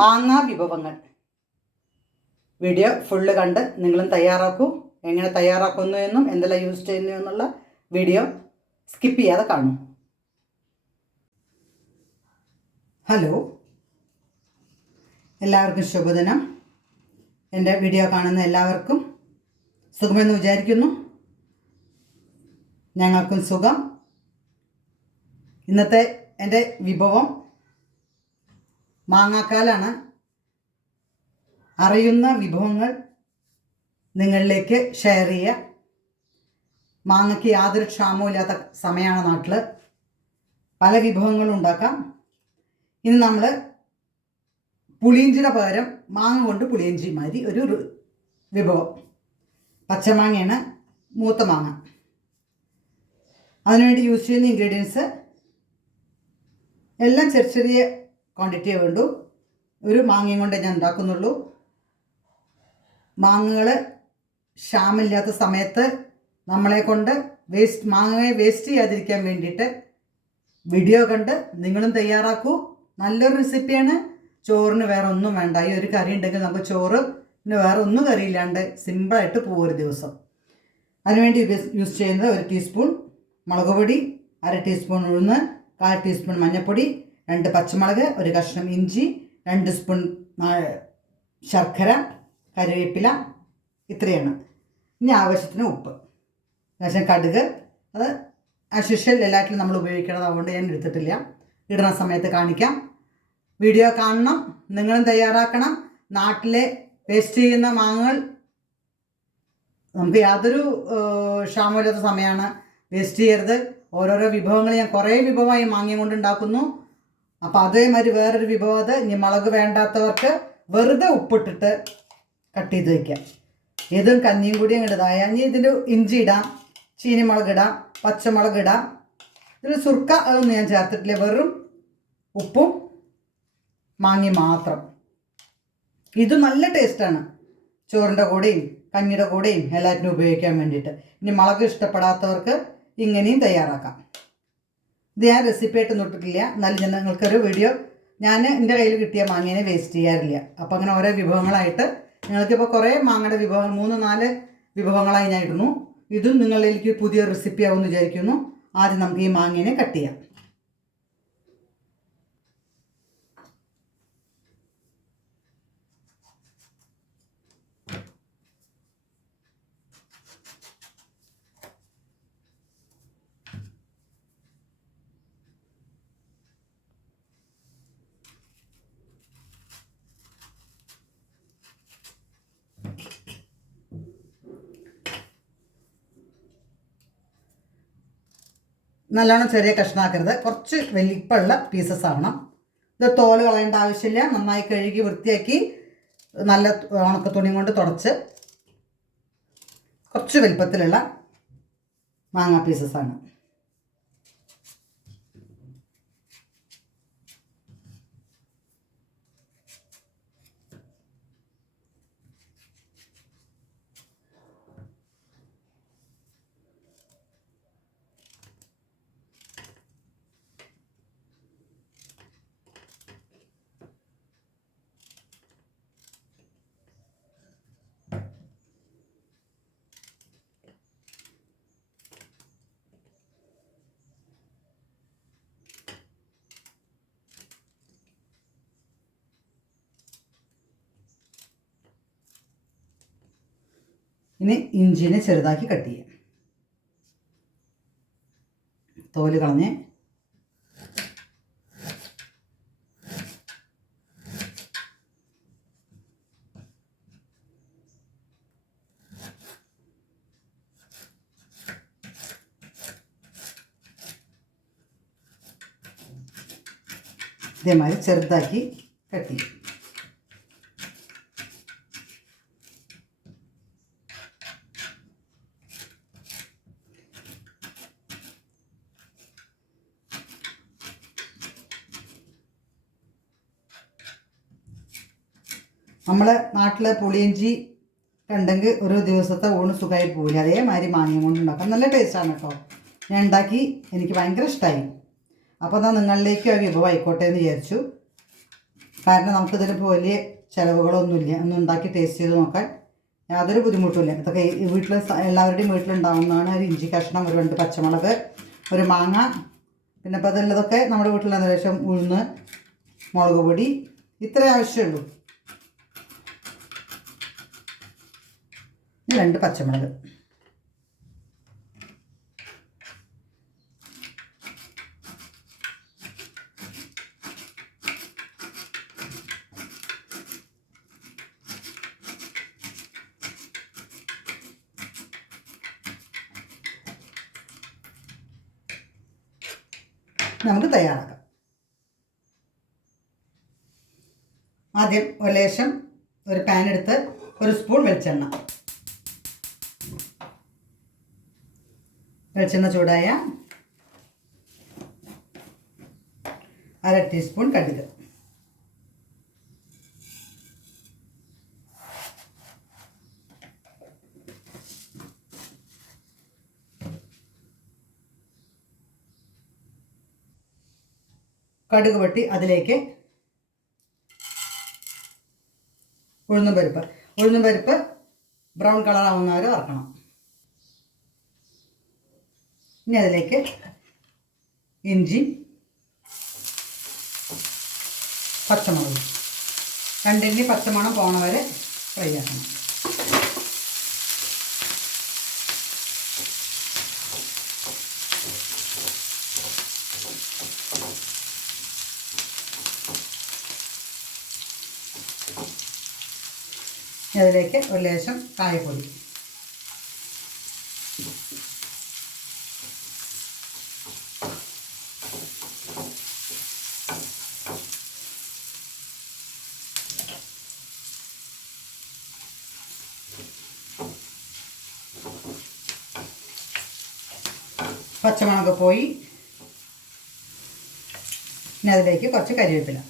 മാങ്ങാ വിഭവങ്ങൾ video full കണ്ട് നിങ്ങളും തയ്യാറാക്കൂ. എങ്ങനെ തയ്യാറാക്കുന്നു എന്നും എന്തെല്ലാം യൂസ് ചെയ്യുന്നു എന്നുള്ള വീഡിയോ സ്കിപ്പ് ചെയ്യാതെ കാണൂ. ഹലോ, എല്ലാവർക്കും ശുഭദിനം. എൻ്റെ വീഡിയോ കാണുന്ന എല്ലാവർക്കും സുഖമെന്ന് വിചാരിക്കുന്നു. ഞങ്ങൾക്കും സുഖം. ഇന്നത്തെ എൻ്റെ വിഭവം മാങ്ങാക്കാലാണ്. അറിയുന്ന വിഭവങ്ങൾ നിങ്ങളിലേക്ക് ഷെയർ ചെയ്യുക. മാങ്ങയ്ക്ക് യാതൊരു ക്ഷാമവും ഇല്ലാത്ത സമയമാണ് നാട്ടിൽ. പല വിഭവങ്ങളും ഉണ്ടാക്കാം. ഇന്ന് നമ്മൾ പുളിയിഞ്ചിയുടെ പകരം മാങ്ങ കൊണ്ട് പുളിയിഞ്ചി മാതിരി ഒരു വിഭവം. പച്ചമാങ്ങയാണ്, മൂത്ത മാങ്ങ. അതിനുവേണ്ടി യൂസ് ചെയ്യുന്ന ഇൻഗ്രീഡിയൻസ് എല്ലാം ചെറിയ ചെറിയ ക്വാണ്ടിറ്റിയേ വേണ്ടൂ. ഒരു മാങ്ങയും കൊണ്ടേ ഞാൻ ഉണ്ടാക്കുന്നുള്ളൂ. മാങ്ങകൾ ക്ഷാമില്ലാത്ത സമയത്ത് നമ്മളെ കൊണ്ട് മാങ്ങയെ വേസ്റ്റ് ചെയ്യാതിരിക്കാൻ വേണ്ടിയിട്ട് വീഡിയോ കണ്ട് നിങ്ങളും തയ്യാറാക്കൂ. നല്ലൊരു റെസിപ്പിയാണ്. ചോറിന് വേറെ ഒന്നും വേണ്ട. ഈ ഒരു കറി ഉണ്ടെങ്കിൽ നമുക്ക് ചോറിന് വേറെ ഒന്നും കറിയില്ലാണ്ട് സിമ്പിളായിട്ട് പോകും ഒരു ദിവസം. അതിനുവേണ്ടി യൂസ് ചെയ്യുന്നത് 1 ടീസ്പൂൺ മുളക് പൊടി, 1/2 ടീസ്പൂൺ ഉഴുന്ന്, 1/4 ടീസ്പൂൺ മഞ്ഞൾപ്പൊടി, 2 പച്ചമുളക്, 1 കഷ്ണം ഇഞ്ചി, 2 സ്പൂൺ ശർക്കര, കറിവേപ്പില, ഇത്രയാണ്. ഇനി ആവശ്യത്തിന് ഉപ്പ്, ശേഷം കടുക്. അത് ആശ്യൂഷ്വൽ എല്ലാറ്റിലും നമ്മൾ ഉപയോഗിക്കണം. അതുകൊണ്ട് ഞാൻ എടുത്തിട്ടില്ല. ഇടുന്ന സമയത്ത് കാണിക്കാം. വീഡിയോ കാണണം, നിങ്ങളും തയ്യാറാക്കണം. നാട്ടിലെ വേസ്റ്റ് ചെയ്യുന്ന മാങ്ങകൾ നമുക്ക് യാതൊരു ക്ഷാമമില്ലാത്ത സമയമാണ്. വേസ്റ്റ് ചെയ്യരുത്. ഓരോരോ വിഭവങ്ങൾ ഞാൻ കുറേ വിഭവമായി മാങ്ങയും കൊണ്ട് ഉണ്ടാക്കുന്നു. അപ്പോൾ അതേമാതിരി വേറൊരു വിഭവം, അത് ഇനി മുളക് വേണ്ടാത്തവർക്ക് വെറുതെ ഉപ്പിട്ടിട്ട് കട്ട് ചെയ്ത് വയ്ക്കാം. ഏതും കഞ്ഞിയും കൂടി അങ്ങോട്ട് ഇതായാൽ ഇനി ഇതിൽ ഇഞ്ചി ഇടാം, ചീനിമുളക് ഇടാം, പച്ചമുളക് ഇടാം. ഇതിൽ സുർക്ക അതൊന്നും ഞാൻ ചേർത്തിട്ടില്ല. വെറും ഉപ്പും മാങ്ങി മാത്രം. ഇത് നല്ല ടേസ്റ്റാണ്. ചോറിൻ്റെ കൂടെയും കഞ്ഞിയുടെ കൂടെയും എല്ലാറ്റിനും ഉപയോഗിക്കാൻ വേണ്ടിയിട്ട്. ഇനി മുളക് ഇഷ്ടപ്പെടാത്തവർക്ക് ഇങ്ങനെയും തയ്യാറാക്കാം. ഇത് ഞാൻ റെസിപ്പി ആയിട്ട് നോട്ടിട്ടില്ല. എന്നാലും ഞാൻ നിങ്ങൾക്കൊരു വീഡിയോ, ഞാൻ എൻ്റെ കയ്യിൽ കിട്ടിയ മാങ്ങേനെ വേസ്റ്റ് ചെയ്യാറില്ല. അപ്പോൾ അങ്ങനെ ഓരോ വിഭവങ്ങളായിട്ട് നിങ്ങൾക്കിപ്പോൾ കുറേ മാങ്ങയുടെ വിഭവങ്ങൾ 3-4 വിഭവങ്ങളായി ഞാൻ ഇടുന്നു. ഇതും നിങ്ങളിലേക്ക് പുതിയ റെസിപ്പി ആവുമെന്ന് വിചാരിക്കുന്നു. ആദ്യം നമുക്ക് ഈ മാങ്ങേനെ കട്ട് ചെയ്യാം. നല്ലോണം ചെറിയ കഷ്ണമാക്കരുത്. കുറച്ച് വലിപ്പമുള്ള പീസസ് ആവണം. ഇത് തോല് കളയേണ്ട ആവശ്യമില്ല. നന്നായി കഴുകി വൃത്തിയാക്കി നല്ല ഉണക്ക തുണി കൊണ്ട് തുടച്ച് കുറച്ച് വലിപ്പത്തിലുള്ള മാങ്ങ പീസസാണ്. ഇനി ഇഞ്ചിനെ ചെറുതാക്കി കട്ട് ചെയ്യാം. തോല് കളഞ്ഞ് ഇതേമാതിരി ചെറുതാക്കി കട്ട് ചെയ്യും. നമ്മളെ നാട്ടിലെ പുളിയിഞ്ചി ഉണ്ടെങ്കിൽ ഒരു ദിവസത്തെ ഊണ് സുഖമായി പോവില്ല. അതേമാതിരി മാങ്ങയും കൊണ്ട് ഉണ്ടാക്കാം. നല്ല ടേസ്റ്റാണ് കേട്ടോ. ഞാൻ ഉണ്ടാക്കി, എനിക്ക് ഭയങ്കര ഇഷ്ടമായി. അപ്പോൾ എന്നാൽ നിങ്ങളിലേക്ക് ആ വിഭവം ആയിക്കോട്ടെ എന്ന് വിചാരിച്ചു. കാരണം നമുക്കിതിലിപ്പോൾ വലിയ ചിലവുകളൊന്നുമില്ല. ഒന്ന് ഉണ്ടാക്കി ടേസ്റ്റ് ചെയ്ത് നോക്കാൻ യാതൊരു ബുദ്ധിമുട്ടുമില്ല. ഇതൊക്കെ വീട്ടിൽ എല്ലാവരുടെയും വീട്ടിലുണ്ടാവുന്നതാണ്. ഒരു ഇഞ്ചി കഷ്ണം, ഒരു 2 പച്ചമുളക്, ഒരു മാങ്ങ, പിന്നെ ഇപ്പോൾ അതുള്ളതൊക്കെ നമ്മുടെ വീട്ടിലുള്ള ശേഷം ഉഴുന്ന്, മുളക് പൊടി, ഇത്രേ ആവശ്യമുള്ളൂ. 2 പച്ചമുളക്. നമുക്ക് തയ്യാറാക്കാം. ആദ്യം ഒരു ലേശം ഒരു പാൻ എടുത്ത് 1 സ്പൂൺ വെളിച്ചെണ്ണ. വെളിച്ചെണ്ണ ചൂടായ 1/2 ടീസ്പൂൺ കടുക്, കടുക് പൊട്ടി അതിലേക്ക് ഉഴുന്നും പരിപ്പ് ബ്രൗൺ കളർ ആവുന്നവരെ വറക്കണം. ഇനി അതിലേക്ക് ഇഞ്ചി, പച്ചമുളക് രണ്ടിന് പച്ചമണം പോണ വരെ ഫ്രൈ ആക്കണം. അതിലേക്ക് ഒരു ലേശം കായപ്പൊടി, പച്ചമുളക് പോയി. പിന്നെ അതിലേക്ക് കുറച്ച് കരിവേപ്പില,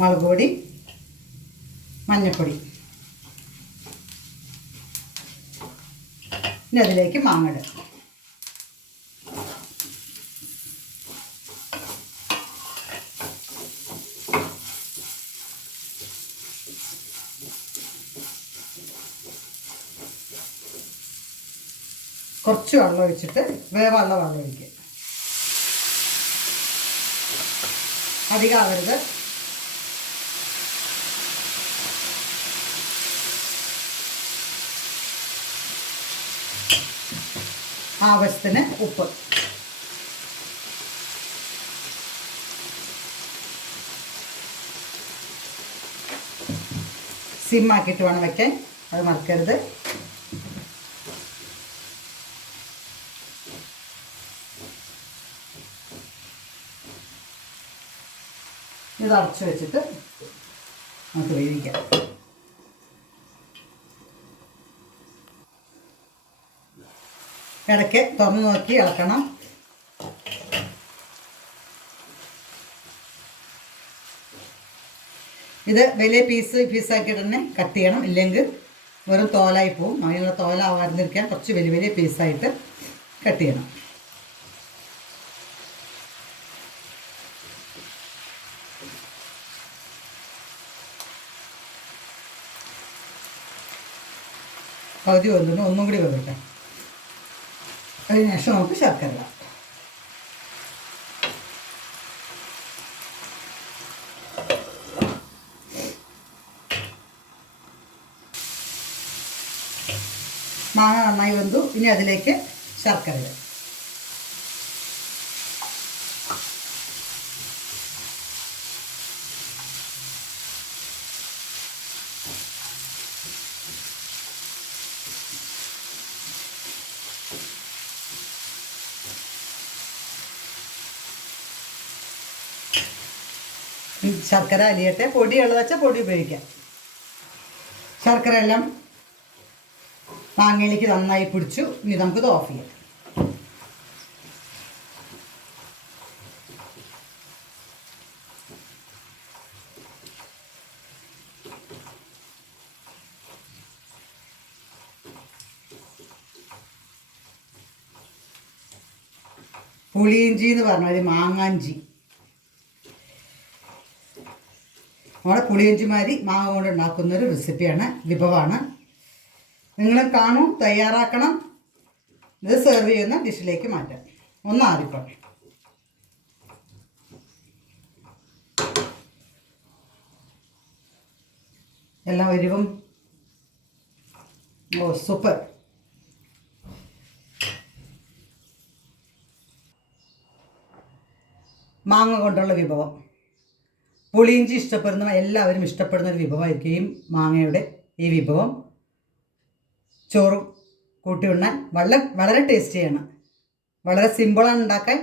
മുളക് പൊടി, മഞ്ഞൾപ്പൊടി. ഇനി അതിലേക്ക് മാങ്ങ ഇടുക. കുറച്ച് വെള്ളം ഒഴിച്ചിട്ട് വേവാനുള്ള വെള്ളം ഒഴിക്കുക. അധികം ആവരുത്. ആവശ്യത്തിന് ഉപ്പ്. സിമ്മാക്കിയിട്ട് വേണം വയ്ക്കാൻ, അത് മറക്കരുത്. ഇത് അടച്ചു വെച്ചിട്ട് നമുക്ക് വേവിക്കാം. ഇടയ്ക്ക് തുറന്ന് നോക്കി ഇളക്കണം. ഇത് വലിയ പീസാക്കിയിട്ട് തന്നെ കട്ട് ചെയ്യണം, ഇല്ലെങ്കിൽ വെറും തോലായി പോവും. അതിനുള്ള തോല ആവാതിരിക്കാൻ കുറച്ച് വലിയ വലിയ പീസായിട്ട് കട്ട് ചെയ്യണം. പകുതി വന്നിട്ട് ഒന്നും കൂടി വേവിക്കാം. അതിനുശേഷം നമുക്ക് ശർക്കര ഇടാം. മാങ്ങ നന്നായി വെന്തു. ഇനി അതിലേക്ക് ശർക്കര ഇടും. ശർക്കര അലിയട്ടെ. പൊടിയുള്ളത് വെച്ചാൽ പൊടി ഉപയോഗിക്കാം. ശർക്കര എല്ലാം മാങ്ങയിലേക്ക് നന്നായി പിടിച്ചു. ഇനി നമുക്കിത് ഓഫ് ചെയ്യാം. പുളിയിഞ്ചി എന്ന് പറഞ്ഞാൽ മാങ്ങാഞ്ചി. നമ്മുടെ പുളിയിഞ്ചിമാരി മാങ്ങ കൊണ്ട് ഉണ്ടാക്കുന്നൊരു റെസിപ്പിയാണ്, വിഭവമാണ്. നിങ്ങൾ കാണും, തയ്യാറാക്കണം. ഇത് സെർവ് ചെയ്യുന്ന ഡിഷിലേക്ക് മാറ്റാം. ഒന്ന് ആറിക്കോട്ടെ. എല്ലാം എരിവും. ഓ സൂപ്പർ. മാങ്ങ കൊണ്ടുള്ള വിഭവം. പുളിയിഞ്ചി എല്ലാവരും ഇഷ്ടപ്പെടുന്ന ഒരു വിഭവമായിരിക്കും മാങ്ങയുടെ ഈ വിഭവം. ചോറും കൂട്ടി ഉണ്ണാൻ വളരെ ടേസ്റ്റിയാണ്. വളരെ സിമ്പിളാണ് ഉണ്ടാക്കാൻ.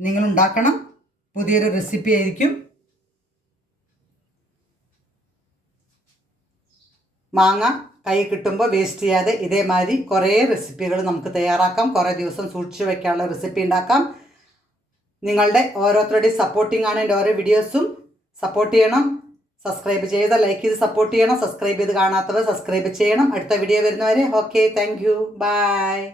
നിങ്ങൾ ഉണ്ടാക്കണം. പുതിയൊരു റെസിപ്പി ആയിരിക്കും. മാങ്ങ കൈ കിട്ടുമ്പോൾ വേസ്റ്റ് ചെയ്യാതെ ഇതേമാതിരി കുറേ റെസിപ്പികൾ നമുക്ക് തയ്യാറാക്കാം. കുറേ ദിവസം സൂക്ഷിച്ച് വയ്ക്കാനുള്ള റെസിപ്പി ഉണ്ടാക്കാം. നിങ്ങളുടെ ഓരോരുത്തരുടെയും സപ്പോർട്ടിംഗ് ആണ് എൻ്റെ ഓരോ വീഡിയോസും. സപ്പോർട്ട് ചെയ്യണം. സബ്സ്ക്രൈബ് ചെയ്ത് ലൈക്ക് ചെയ്ത് സപ്പോർട്ട് ചെയ്യണം. സബ്സ്ക്രൈബ് ചെയ്ത് കാണാത്തവർ സബ്സ്ക്രൈബ് ചെയ്യണം. അടുത്ത വീഡിയോ വരുന്നവരെ ഓക്കെ, താങ്ക് യു, ബൈ.